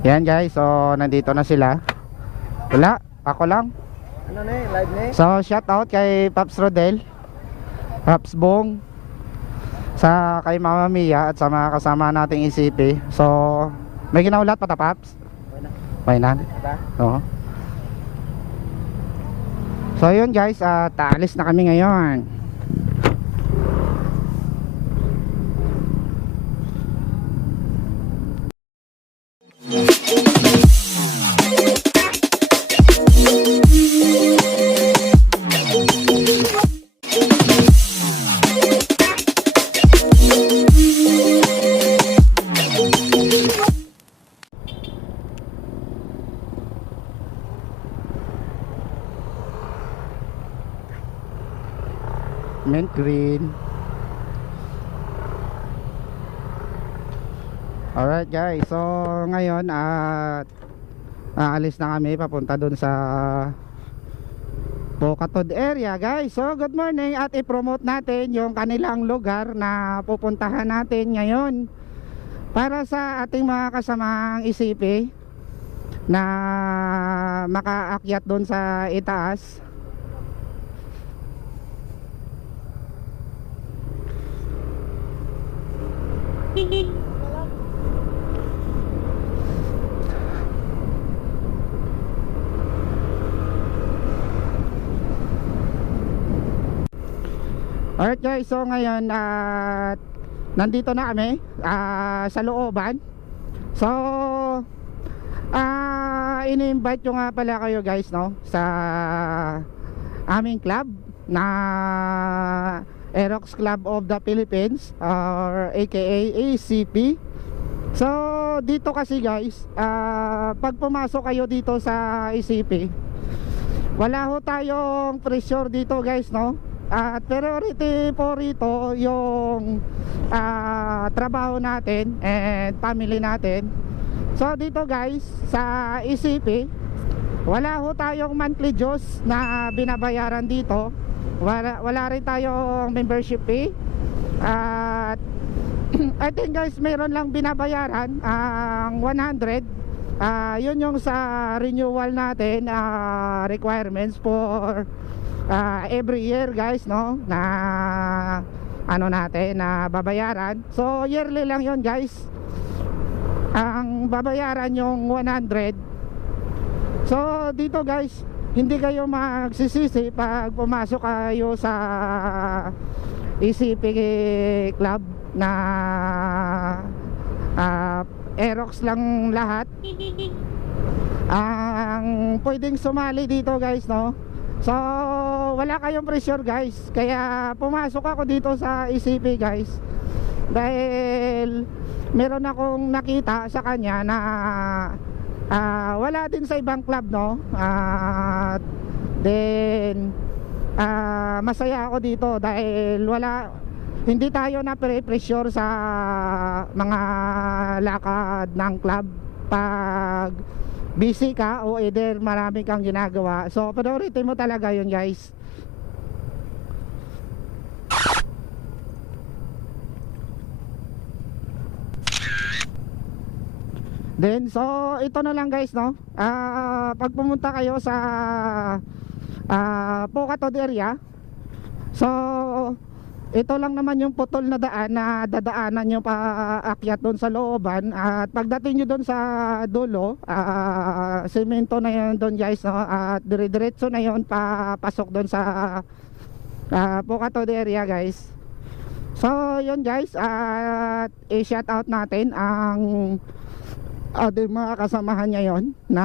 Yan guys, so nandito na sila. Wala, ako lang. Ano na live na So shout out kay Paps Rodel, Paps Bong, sa kay Mama Mia at sa mga kasama nating ECP. So may ginaulat pa ta Paps? Okay na? Diba? Oo. So yun guys, taalis na kami ngayon. Mint green. Alright guys, so ngayon aalis na kami papunta dun sa Bukatod area guys. So good morning, at i-promote natin yung kanilang lugar na pupuntahan natin ngayon para sa ating mga kasamang ECP na makaakyat dun sa itaas. Alright guys, so ngayon nandito na kami sa looban. So ini-invite ko nga pala kayo guys, no, sa aming club na Aerox Club of the Philippines, or aka ACP. So dito kasi guys, pag pumasok kayo dito sa ACP, wala ho tayong pressure dito guys, no. At priority po rito yung trabaho natin and family natin. So dito guys sa ECP, wala ho tayong monthly dues na binabayaran dito. Wala rin tayong membership fee. At I think guys meron lang binabayaran ang 100. Yun yung sa renewal natin, requirements for every year guys, no, na ano natin na babayaran. So yearly lang yon guys, ang babayaran yung 100. So dito guys, hindi kayo magsisisi pag pumasok kayo sa ECP Club na Aerox lang lahat ang pwedeng sumali dito guys, no. So wala kayong pressure guys, kaya pumasok ako dito sa ECP guys dahil meron akong nakita sa kanya na wala din sa ibang club, no. Then masaya ako dito dahil hindi tayo na pressure sa mga lakad ng club pag busy ka o either marami kang ginagawa. So priority mo talaga yun guys. Then so ito na lang guys, no. Pag pumunta kayo sa Bukatod area, so ito lang naman yung putol na daan na dadaanan nyo pa akyat doon sa looban. At pagdating nyo doon sa dulo, semento na yun doon guys, no? At dire-diretso na yun papasok doon sa Bukatod area guys. So yun guys, at i-shout out natin ang ating mga kasamahan ngayon na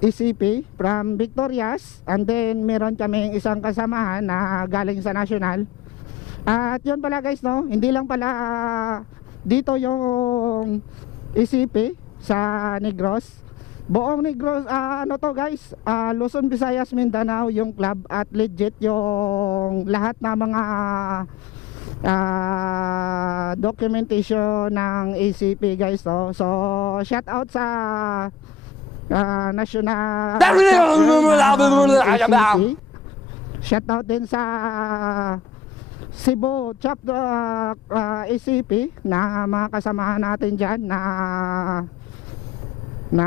ECP from Victorias, and then meron kaming isang kasamahan na galing sa National. At yun pala guys, no, hindi lang pala dito yung ECP sa Negros, buong Negros, ano to guys, Luzon, Visayas, Mindanao yung club, at legit yung lahat na mga documentation ng ECP guys, no. So shout out sa national ECP. Shout out din sa Cebu ACP na mga kasamahan natin dyan na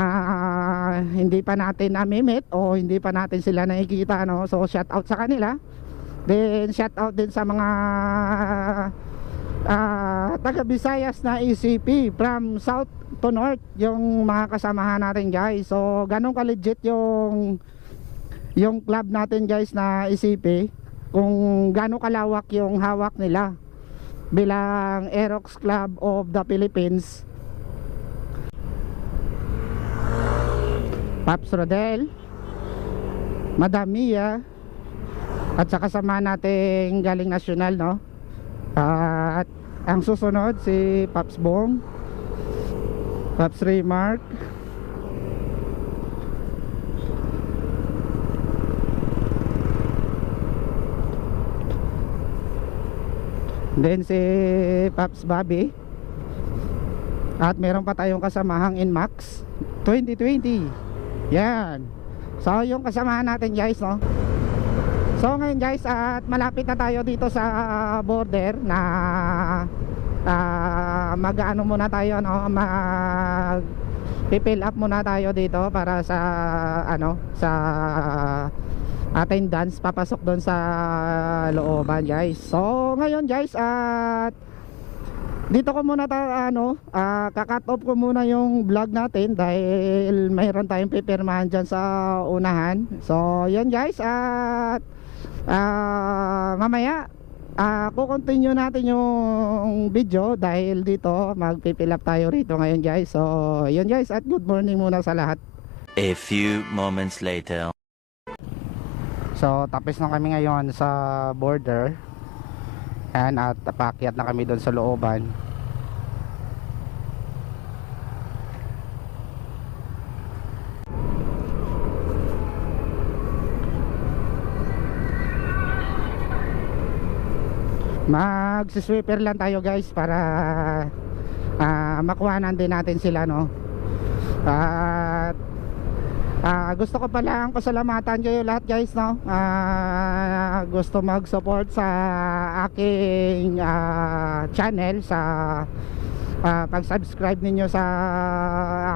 hindi pa natin namimit o hindi pa natin sila nakikita, no? So shout out sa kanila. Then shout out din sa mga taga Visayas na ACP from south to north, yung mga kasamahan natin guys. So ganun ka-legit yung club natin guys na ACP, kung gaano kalawak yung hawak nila bilang Aerox Club of the Philippines. Paps Rodel, Madam Mia, at saka kasama nating galing nasyonal, no? At ang susunod si Paps Bong, Paps Raymark, then si Paps Bobby, at meron pa tayong kasamahang Inmax 2020. Yan. So yung kasamahan natin guys, no? So ngayon guys, at malapit na tayo dito sa border na mag-ano muna tayo, no? Mag-fill up muna tayo dito para sa ano, sa attendance papasok doon sa looban guys. So ngayon guys, at dito ko muna kakat off ko muna yung vlog natin dahil mayroon tayong pipirmahan dyan sa unahan. So yun guys, at mamaya kukontinue natin yung video dahil dito magpipil up tayo rito ngayon guys. So yun guys, at good morning muna sa lahat. A few moments later. So tapos na kami ngayon sa border. Ayan, at paakyat na kami doon sa looban. Magsisweeper lang tayo guys para makuhanan din natin sila, no? At gusto ko palang pasalamatan kayo lahat guys, no? Gusto mag-support sa aking channel, sa pag-subscribe ninyo sa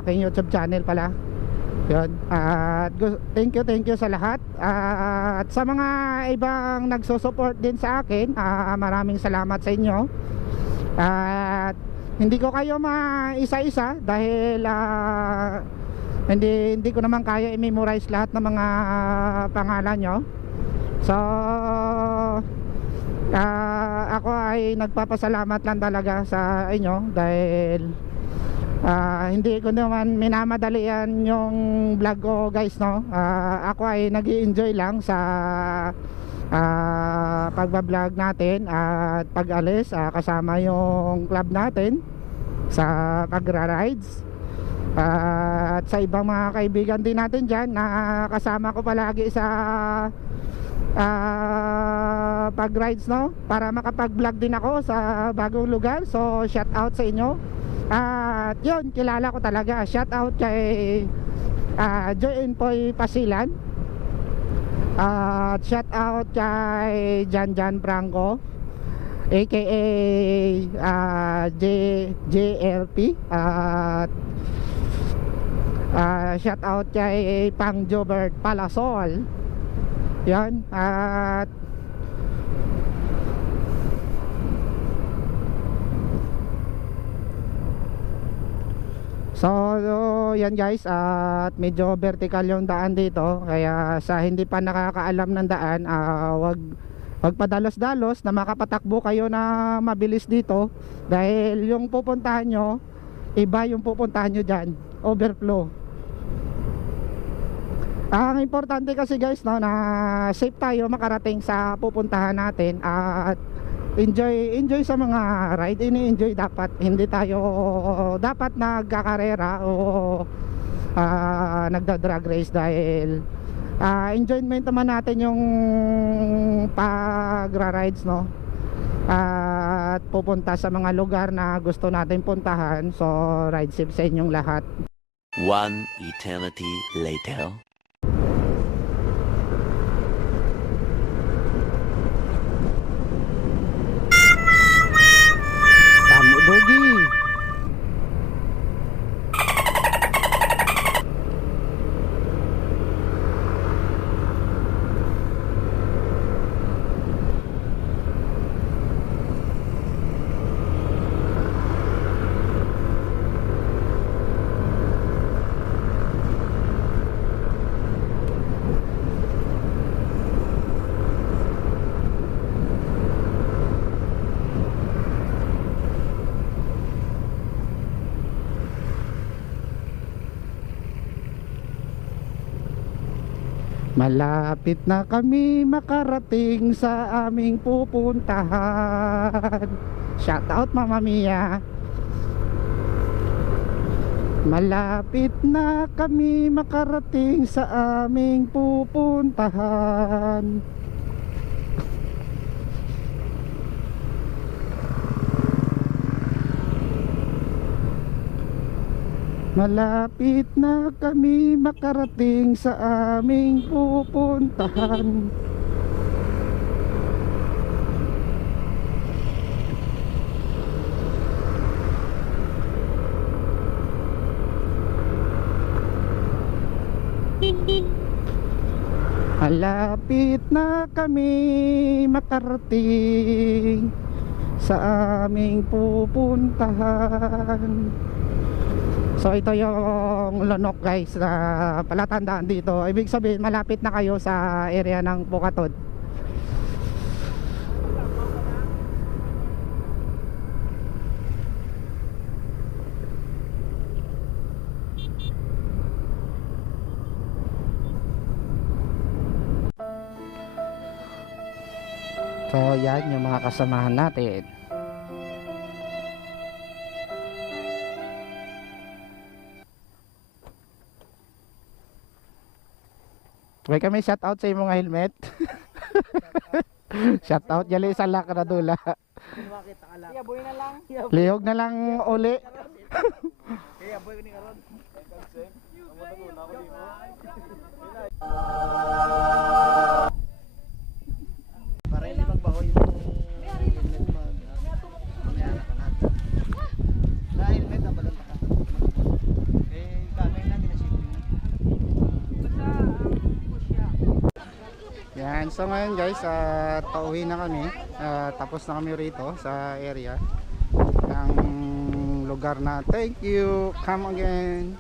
aking YouTube channel pala. Yun. Thank you sa lahat. At sa mga ibang nagsusupport din sa akin, maraming salamat sa inyo. At hindi ko kayo maisa-isa dahil hindi ko naman kaya i-memorize lahat ng mga pangalan nyo. So ako ay nagpapasalamat lang talaga sa inyo dahil hindi ko naman minamadalian yung vlog ko guys, no? Ako ay nag-i-enjoy lang sa pagbablog natin at pag-alis kasama yung club natin sa pagra-rides. At sa ibang mga kaibigan din natin dyan na kasama ko palagi sa pag-rides, no? Para makapag-vlog din ako sa bagong lugar. So shout out sa inyo. At yun, kilala ko talaga. Shout out kay Joy Poy Pasilan. At shout out kay Jan Franco aka JLP. At shout out kay Pang Jobert Palasol. Yan. At so yan guys, at medyo vertical yung daan dito, kaya sa hindi pa nakakaalam ng daan, wag padalos-dalos na makapatakbo kayo na mabilis dito dahil yung pupuntahan nyo iba yung pupuntahan nyo dyan, overflow. Ang importante kasi guys, no, na safe tayo makarating sa pupuntahan natin at enjoy sa mga ride. Ini-enjoy dapat, hindi tayo dapat nagkakarera o nagda-drag race dahil enjoyment naman natin yung pagra-rides, no? At pupunta sa mga lugar na gusto natin puntahan. So ride safe sa inyong lahat. One eternity later. Malapit na kami makarating sa aming pupuntahan. Shout out Mama Mia. Malapit na kami makarating sa aming pupuntahan. Malapit na kami makarating sa aming pupuntahan. Malapit na kami makarating sa aming pupuntahan. So ito yung Lonok guys na palatandaan dito. Ibig sabihin malapit na kayo sa area ng Pukatod. So yan yung mga kasamahan natin. May kami shout out sa imong helmet. Shout out jali sa lak na dula. Iya boy na lang. Lihog na lang uli. Iya boy ni karon. Para hindi magbaho yung helmet mo. Mamaya na ka natin. Na helmet ang balon ka. Kamay na ginasipin na. Yan, so ngayon guys, pauwi na kami. Tapos na kami rito sa area ng lugar na thank you, come again.